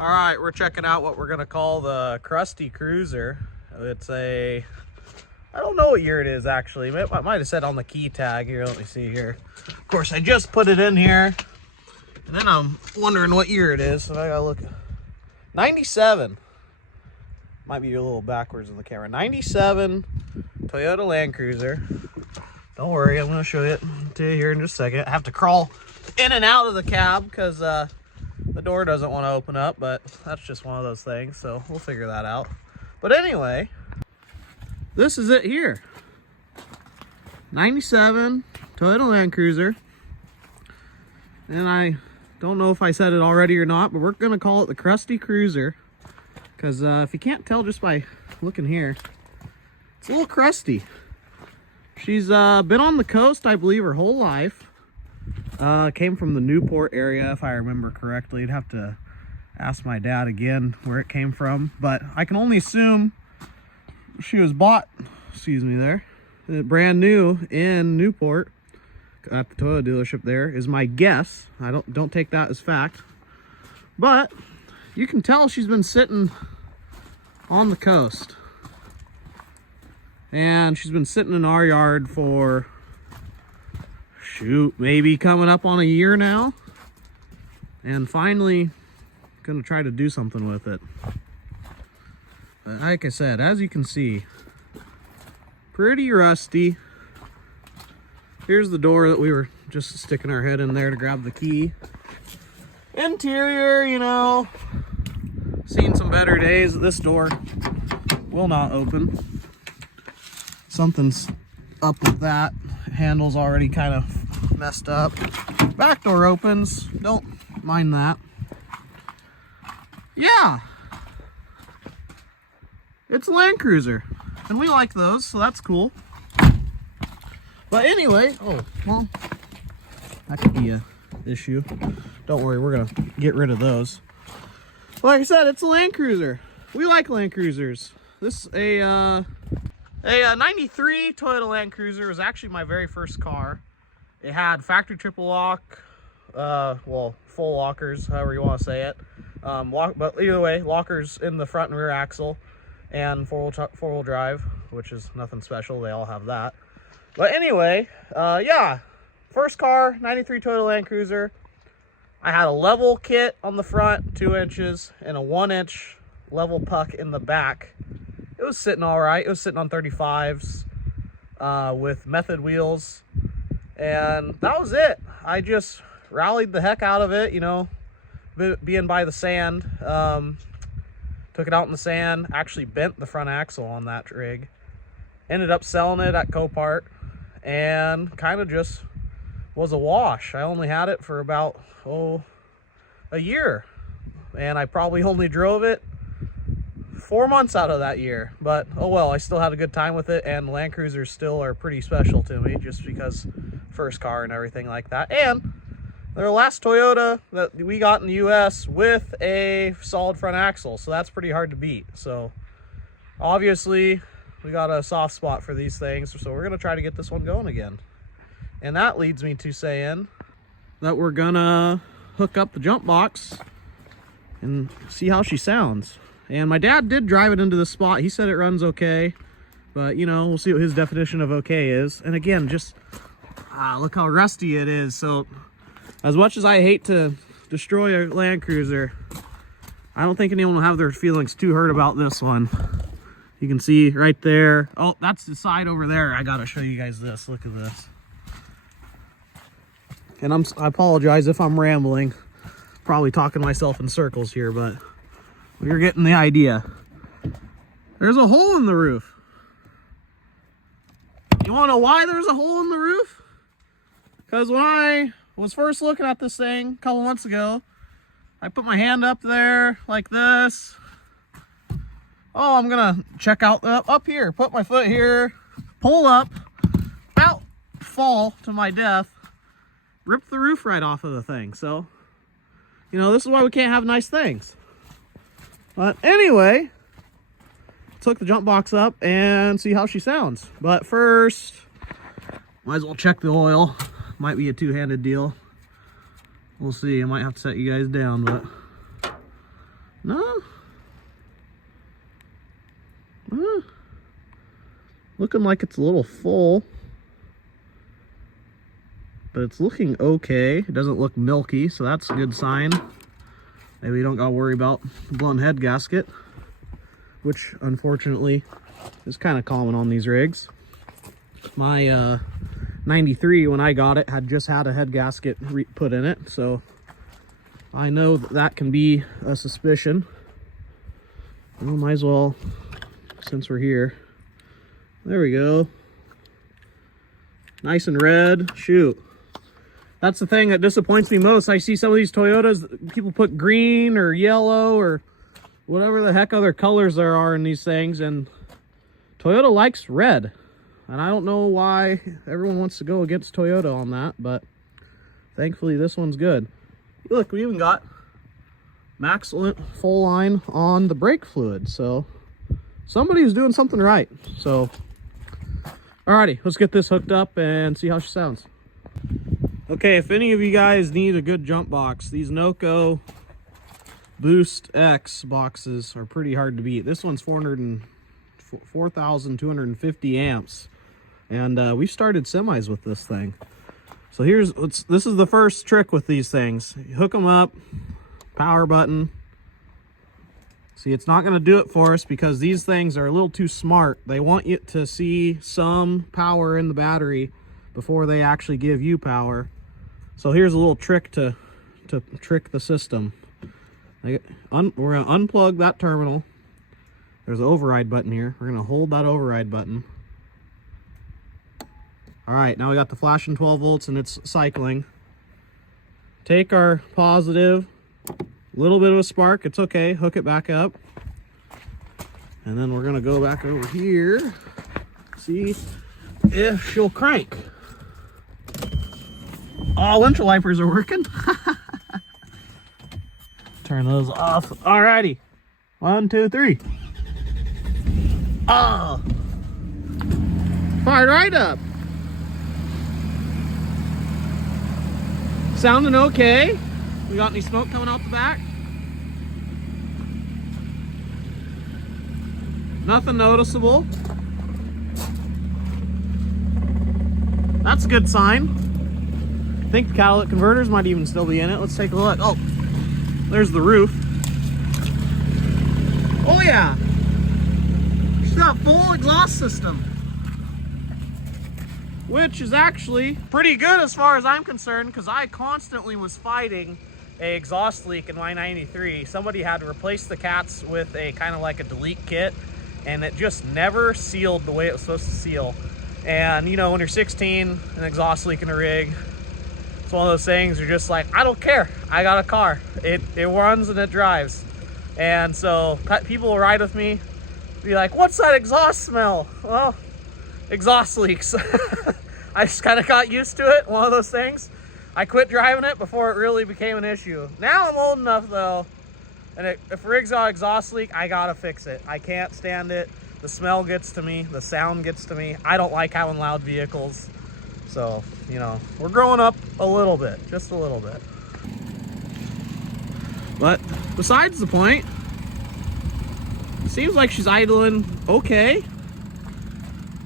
All right, we're checking out what we're gonna call the Crusty Cruiser. It's a, I don't know what year it is actually. I might have said on the key tag here. Let me see here. Of course, I just put it in here, and then I'm wondering what year it is. So I gotta look. 97. Might be a little backwards in the camera. 97 Toyota Land Cruiser. Don't worry, I'm gonna show it to you here in just a second. I have to crawl in and out of the cab because the door doesn't want to open up, but that's just one of those things, so we'll figure that out. But anyway, this is it here. 97 Toyota Land Cruiser. And I don't know if I said it already or not, but we're gonna call it the Crusty Cruiser because if you can't tell just by looking here, it's a little crusty. She's been on the coast, I believe, her whole life. Came from the Newport area, if I remember correctly. I'd have to ask my dad again where it came from, but I can only assume she was bought, excuse me there, brand new in Newport at the Toyota dealership there, is my guess. I don't take that as fact, but you can tell she's been sitting on the coast. And she's been sitting in our yard for, shoot, maybe coming up on a year now. And finally, gonna try to do something with it. But like I said, as you can see, pretty rusty. Here's the door that we were just sticking our head in there to grab the key. Interior, you know, seen some better days. This door will not open. Something's up with that. Handle's already kind of messed up. Back door opens. Don't mind that. Yeah. It's a Land Cruiser. And we like those, so that's cool. But anyway, oh, well, that could be a issue. Don't worry, we're gonna get rid of those. Like I said, it's a Land Cruiser. We like Land Cruisers. This is a 93 Toyota Land Cruiser. Was actually my very first car. It had factory triple lock, well, full lockers, however you want to say it. But either way, lockers in the front and rear axle, and four-wheel drive, which is nothing special. They all have that. But anyway, yeah, first car, 93 Toyota Land Cruiser. I had a level kit on the front, 2 inches, and a 1-inch level puck in the back. It was sitting all right. It was sitting on 35s with method wheels, and that was it. I just rallied the heck out of it, you know, being by the sand. Took it out in the sand, actually bent the front axle on that rig. Ended up selling it at Copart, and kind of just was a wash. I only had it for about, a year, and I probably only drove it 4 months out of that year, but oh well, I still had a good time with it, and Land Cruisers still are pretty special to me just because first car and everything like that. And they're the last Toyota that we got in the US with a solid front axle, so that's pretty hard to beat. So obviously we got a soft spot for these things, so we're gonna try to get this one going again. And that leads me to saying that we're gonna hook up the jump box and see how she sounds. And my dad did drive it into the spot. He said it runs okay, but you know, we'll see what his definition of okay is. And again, just look how rusty it is. So as much as I hate to destroy a Land Cruiser, I don't think anyone will have their feelings too hurt about this one. You can see right there. Oh, that's the side over there. I gotta show you guys this. Look at this. And I apologize if I'm rambling. Probably talking myself in circles here, but you're getting the idea. There's a hole in the roof. You want to know why there's a hole in the roof? Because when I was first looking at this thing a couple months ago, I put my hand up there like this. Oh, I'm gonna check out up here. Put my foot here, pull up, about fall to my death, rip the roof right off of the thing. So, you know, this is why we can't have nice things. But anyway, took the jump box up and see how she sounds. But first, might as well check the oil. Might be a two-handed deal. We'll see. I might have to set you guys down, but No? Looking like it's a little full. But it's looking okay. It doesn't look milky, so that's a good sign. Maybe you don't gotta worry about the blown head gasket, which unfortunately is kind of common on these rigs. My 93, when I got it, had just had a head gasket put in it, so I know that that can be a suspicion. Well, might as well, since we're here. There we go. Nice and red. Shoot. That's the thing that disappoints me most. I see some of these Toyotas, people put green or yellow or whatever the heck other colors there are in these things, and Toyota likes red. And I don't know why everyone wants to go against Toyota on that, but thankfully this one's good. Look, we even got Maxilent full line on the brake fluid, so somebody's doing something right. So, alrighty, let's get this hooked up and see how she sounds. Okay, if any of you guys need a good jump box, these Noco Boost X boxes are pretty hard to beat. This one's 4,250 amps, and we've started semis with this thing. So this is the first trick with these things. You hook them up, power button. See, it's not going to do it for us because these things are a little too smart. They want you to see some power in the battery before they actually give you power. So here's a little trick to trick the system. We're going to unplug that terminal. There's an override button here. We're going to hold that override button. All right, now we got the flashing 12 volts and it's cycling. Take our positive, a little bit of a spark, it's okay, hook it back up. And then we're going to go back over here, see if she'll crank. Oh, windshield wipers are working. Turn those off. Alrighty. 1, 2, 3. Oh. Fired right up. Sounding okay. We got any smoke coming out the back? Nothing noticeable. That's a good sign. I think the catalytic converters might even still be in it. Let's take a look. Oh, there's the roof. Oh yeah, she's got full exhaust system, which is actually pretty good as far as I'm concerned, because I constantly was fighting a exhaust leak in my 93. Somebody had to replace the cats with a kind of like a delete kit, and it just never sealed the way it was supposed to seal. And you know, when you're 16, an exhaust leak in a rig, it's one of those things you're just like, I don't care, I got a car, it runs and it drives. And so people will ride with me, be like, what's that exhaust smell? Well, exhaust leaks. I just kind of got used to it, one of those things. I quit driving it before it really became an issue. Now I'm old enough though, and if a rig's got an exhaust leak, I gotta fix it. I can't stand it. The smell gets to me, the sound gets to me. I don't like having loud vehicles. So, you know, we're growing up a little bit, just a little bit. But besides the point, it seems like she's idling okay.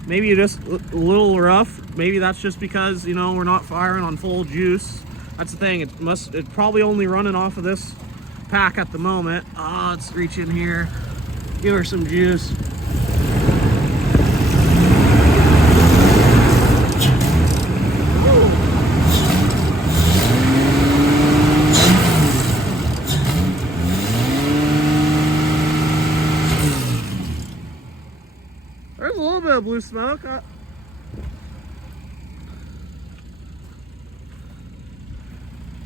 Maybe just a little rough. Maybe that's just because, you know, we're not firing on full juice. That's the thing, it's probably only running off of this pack at the moment. Oh, let's reach in here, give her some juice. There's a little bit of blue smoke.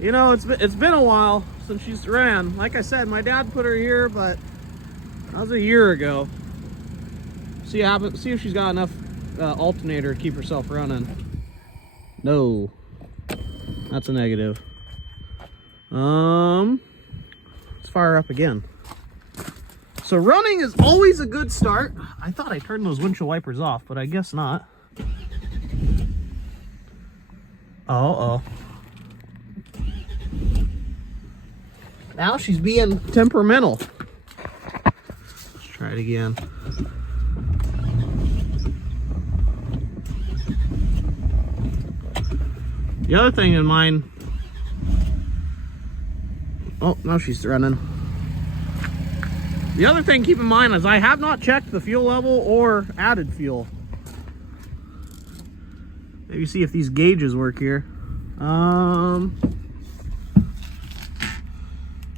You know, it's been a while since she's ran. Like I said, my dad put her here, but that was a year ago. See if she's got enough alternator to keep herself running. No, that's a negative. Let's fire up again. So running is always a good start. I thought I turned those windshield wipers off, but I guess not. Uh-oh. Now she's being temperamental. Try it again. The other thing in mind, oh, now she's running. The other thing keep in mind is I have not checked the fuel level or added fuel. Maybe see if these gauges work here.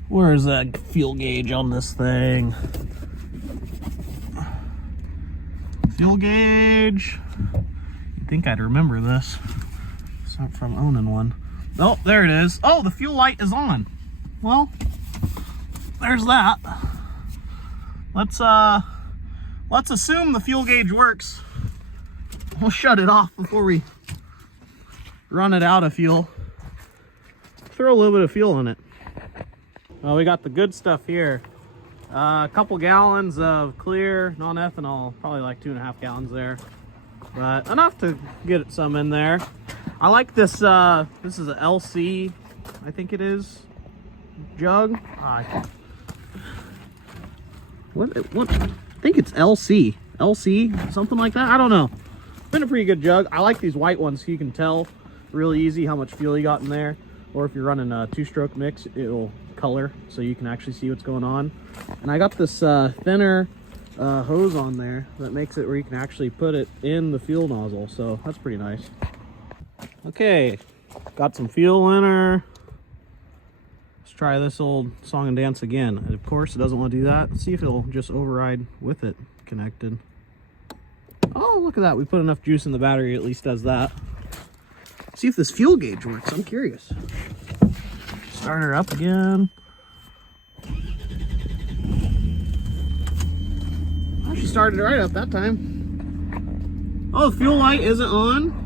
Where is that fuel gauge on this thing? Fuel gauge. You'd think I'd remember this. It's not from owning one. Oh, there it is. Oh, the fuel light is on. Well, there's that. Let's assume the fuel gauge works. We'll shut it off before we run it out of fuel. Throw a little bit of fuel in it. Well, we got the good stuff here. A couple gallons of clear non-ethanol, probably like 2.5 gallons there, but enough to get some in there. I like this. This is a LC, I think it is, jug. What? I think it's LC, something like that. I don't know. Been a pretty good jug. I like these white ones, so you can tell really easy how much fuel you got in there. Or if you're running a 2-stroke mix, it'll color so you can actually see what's going on. And I got this thinner hose on there that makes it where you can actually put it in the fuel nozzle, so that's pretty nice. Okay, got some fuel in her. Let's try this old song and dance again. And of course it doesn't want to do that. Let's see if it'll just override with it connected. Oh, look at that. We put enough juice in the battery, it at least does that. See if this fuel gauge works. I'm curious. Start her up again. Oh, she started right up that time. Oh, the fuel light isn't on.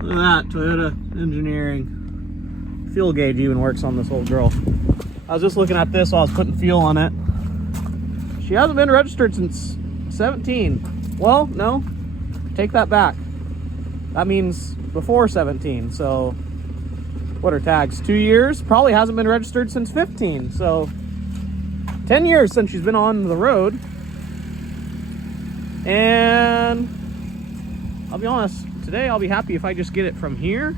Look at that, Toyota engineering. Fuel gauge even works on this old girl. I was just looking at this while I was putting fuel on it. She hasn't been registered since 17. Well, no, take that back. That means before 17, so what are tags? 2 years? Probably hasn't been registered since 15, so 10 years since she's been on the road. And I'll be honest, today I'll be happy if I just get it from here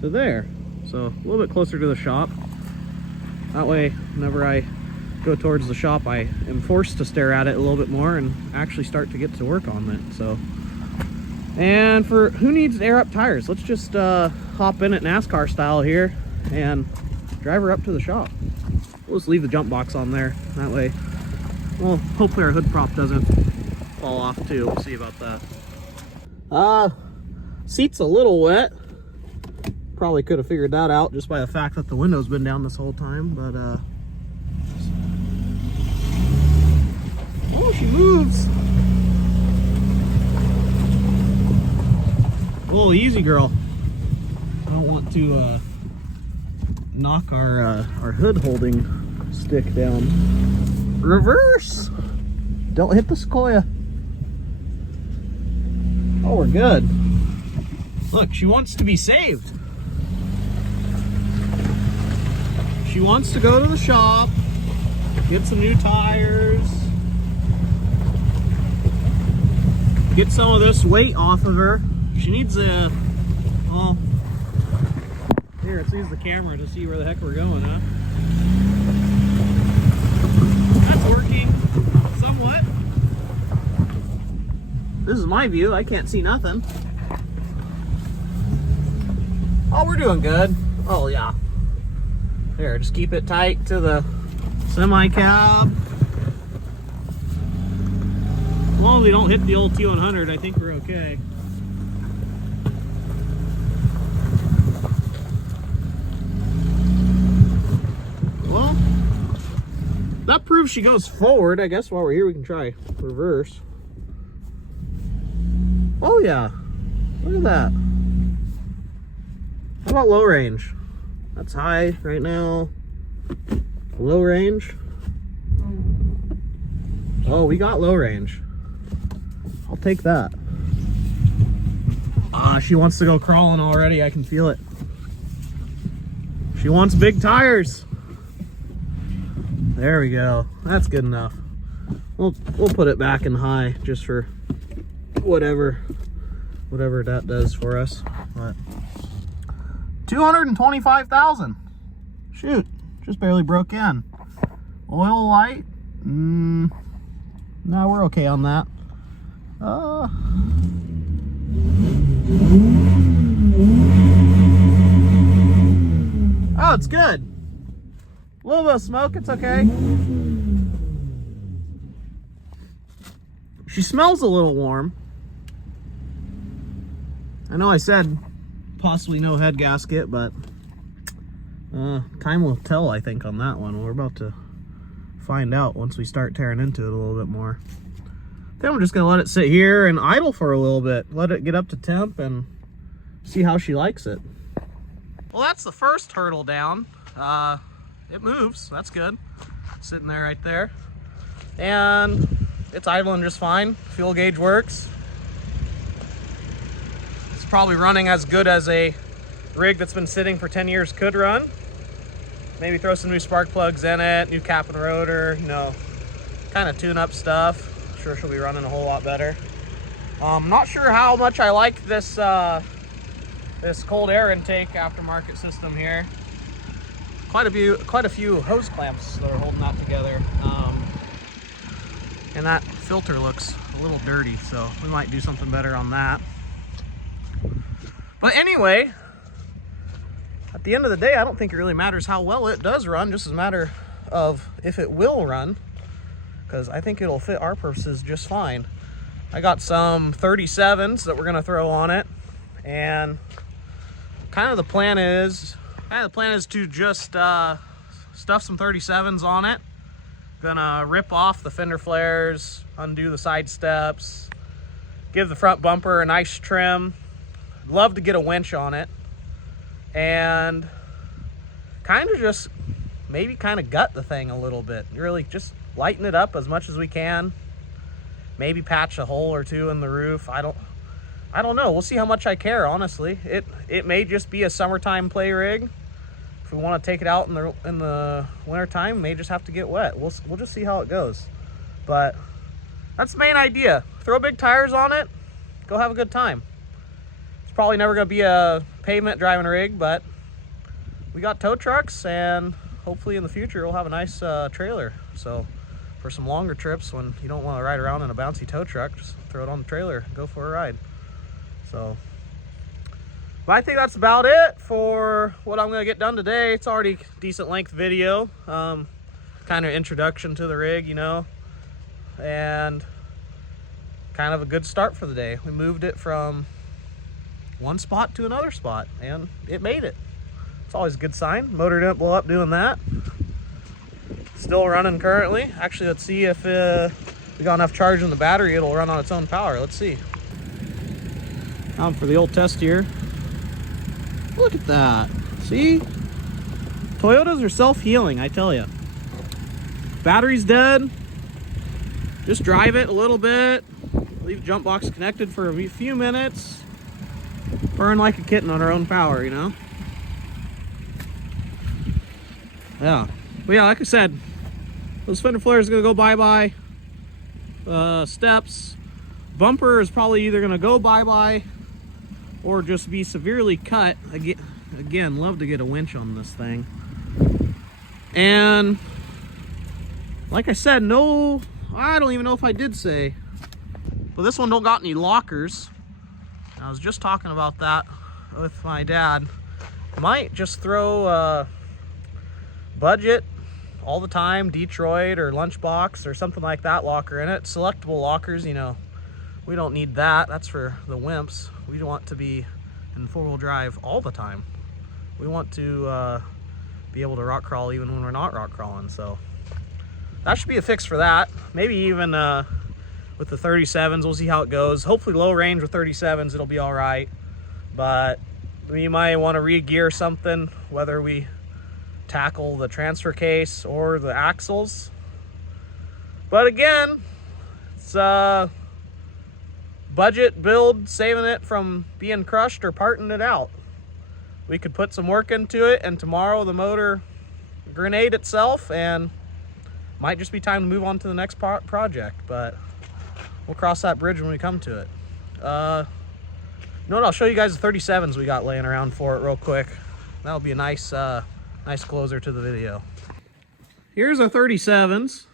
to there, so a little bit closer to the shop. That way, whenever I go towards the shop, I am forced to stare at it a little bit more and actually start to get to work on it. So, and for who needs air up tires, let's just hop in it NASCAR style here and drive her up to the shop. We'll just leave the jump box on there, that way, well, hopefully our hood prop doesn't fall off too. We'll see about that. Seat's a little wet. Probably could have figured that out just by the fact that the window's been down this whole time, but oh, she moves. Oh, easy girl. I don't want to knock our hood holding stick down. Reverse. Don't hit the sequoia. Oh, we're good. Look, she wants to be saved. She wants to go to the shop, get some new tires, get some of this weight off of her. She needs a, well, here, let's use the camera to see where the heck we're going, huh? That's working somewhat. This is my view, I can't see nothing. Oh, we're doing good. Oh, yeah. There, just keep it tight to the semi-cab. As long as we don't hit the old T100, I think we're okay. Well, that proves she goes forward. I guess while we're here, we can try reverse. Oh, yeah. Look at that. How about low range? That's high right now. Low range. Oh, we got low range. I'll take that. She wants to go crawling already. I can feel it. She wants big tires. There we go. That's good enough. We'll put it back in high just for whatever that does for us. But 225,000. Shoot, just barely broke in. Oil light. No, we're okay on that. Oh, it's good. A little bit of smoke, it's okay. She smells a little warm. I know I said possibly no head gasket, but time will tell, I think, on that one. We're about to find out once we start tearing into it a little bit more. Then I'm just gonna let it sit here and idle for a little bit. Let it get up to temp and see how she likes it. Well, that's the first hurdle down. It moves, that's good. Sitting there right there. And it's idling just fine. Fuel gauge works. It's probably running as good as a rig that's been sitting for 10 years could run. Maybe throw some new spark plugs in it, new cap and rotor, you know, kind of tune up stuff. Sure she'll be running a whole lot better. Not sure how much I like this this cold air intake aftermarket system here. Quite a few hose clamps that are holding that together. And that filter looks a little dirty, so we might do something better on that. But anyway, at the end of the day, I don't think it really matters how well it does run, just as a matter of if it will run, because I think it'll fit our purposes just fine. I got some 37s that we're gonna throw on it, and kind of the plan is to just stuff some 37s on it. Gonna rip off the fender flares, undo the side steps, give the front bumper a nice trim. Love to get a winch on it, and kind of just maybe kind of gut the thing a little bit. Really just lighten it up as much as we can. Maybe patch a hole or two in the roof. I don't know. We'll see how much I care, honestly. It may just be a summertime play rig. If we want to take it out in the winter time, may just have to get wet. We'll just see how it goes. But that's the main idea. Throw big tires on it, go have a good time. It's probably never going to be a pavement driving rig, but we got tow trucks, and hopefully in the future we'll have a nice trailer. So for some longer trips when you don't want to ride around in a bouncy tow truck, just throw it on the trailer and go for a ride. So, but I think that's about it for what I'm going to get done today. It's already a decent length video, kind of introduction to the rig, you know, and kind of a good start for the day. We moved it from one spot to another spot, and it made it. It's always a good sign. Motor didn't blow up doing that. Still running currently. Actually, let's see if we got enough charge in the battery, it'll run on its own power. Let's see. Now for the old test here. Look at that. See? Toyotas are self-healing, I tell you. Battery's dead. Just drive it a little bit. Leave the jump box connected for a few minutes. Burn like a kitten on our own power, you know? Yeah. But yeah, like I said, those fender flares are gonna go bye-bye. Steps. Bumper is probably either gonna go bye-bye or just be severely cut. Again, love to get a winch on this thing. And like I said, no, I don't even know if I did say, but this one don't got any lockers. I was just talking about that with my dad. Might just throw budget all the time, Detroit or Lunchbox or something like that locker in it. Selectable lockers, you know, we don't need that. That's for the wimps. We want to be in four-wheel drive all the time. We want to be able to rock crawl even when we're not rock crawling. So that should be a fix for that. Maybe even with the 37s, we'll see how it goes. Hopefully low range with 37s, it'll be all right. But we might want to re-gear something, whether we tackle the transfer case or the axles. But again, it's budget build, saving it from being crushed or parting it out. We could put some work into it, and tomorrow the motor grenade itself, and might just be time to move on to the next project, but we'll cross that bridge when we come to it. You know what, I'll show you guys the 37s we got laying around for it real quick. That'll be a nice nice closer to the video. Here's our 37s.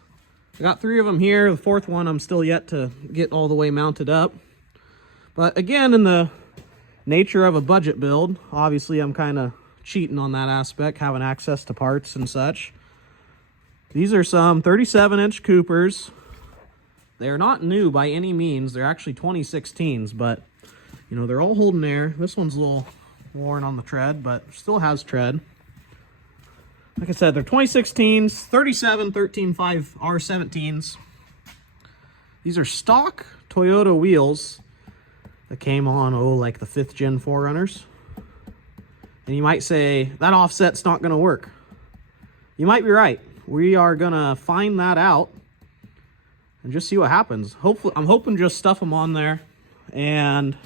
I got 3 of them here. The 4th one I'm still yet to get all the way mounted up. But again, in the nature of a budget build, obviously I'm kind of cheating on that aspect, having access to parts and such. These are some 37-inch Coopers. They're not new by any means. They're actually 2016s, but you know, they're all holding air. This one's a little worn on the tread, but still has tread. Like I said, they're 2016s, 37 13.5 R17s. These are stock Toyota wheels that came on, like the 5th gen 4Runners. And you might say, that offset's not gonna work. You might be right. We are gonna find that out and just see what happens. Hopefully, I'm hoping just stuff them on there, and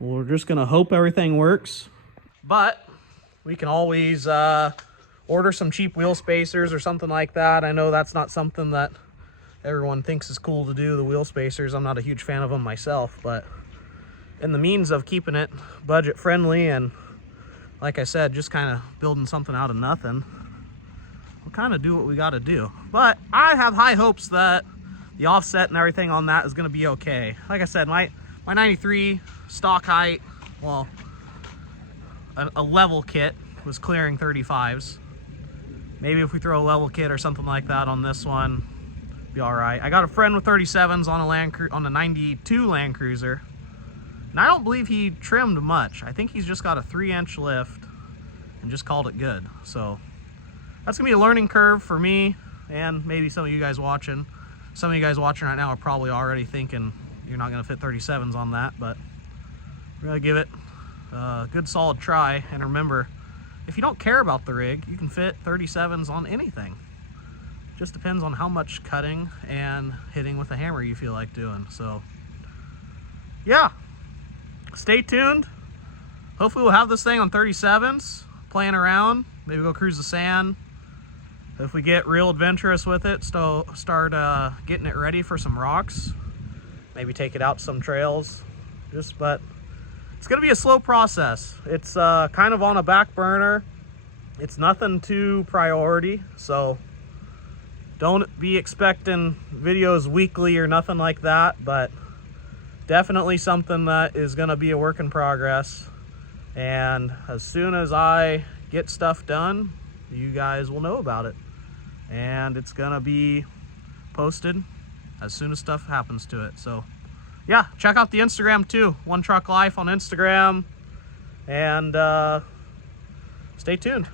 we're just gonna hope everything works. But we can always order some cheap wheel spacers or something like that. I know that's not something that everyone thinks is cool to do, the wheel spacers. I'm not a huge fan of them myself, but in the means of keeping it budget friendly and, like I said, just kind of building something out of nothing, we'll kind of do what we got to do. But I have high hopes that the offset and everything on that is going to be okay. Like I said, my 93 stock height, well, a level kit was clearing 35s. Maybe if we throw a level kit or something like that on this one, be all right. I got a friend with 37s on a 92 Land Cruiser, and I don't believe he trimmed much. I think he's just got a 3-inch lift and just called it good. So that's gonna be a learning curve for me, and maybe some of you guys watching. Some of you guys watching right now are probably already thinking you're not gonna fit 37s on that, but we're gonna give it a good solid try. And remember, if you don't care about the rig, you can fit 37s on anything. Just depends on how much cutting and hitting with a hammer you feel like doing. So yeah, stay tuned. Hopefully we'll have this thing on 37s, playing around, maybe go cruise the sand. If we get real adventurous with it, start getting it ready for some rocks, maybe take it out some trails. But it's gonna be a slow process. It's kind of on a back burner. It's nothing too priority, so don't be expecting videos weekly or nothing like that, but definitely something that is gonna be a work in progress. And as soon as I get stuff done, you guys will know about it. And it's gonna be posted as soon as stuff happens to it. So yeah, check out the Instagram too, One Truck Life on Instagram, and stay tuned.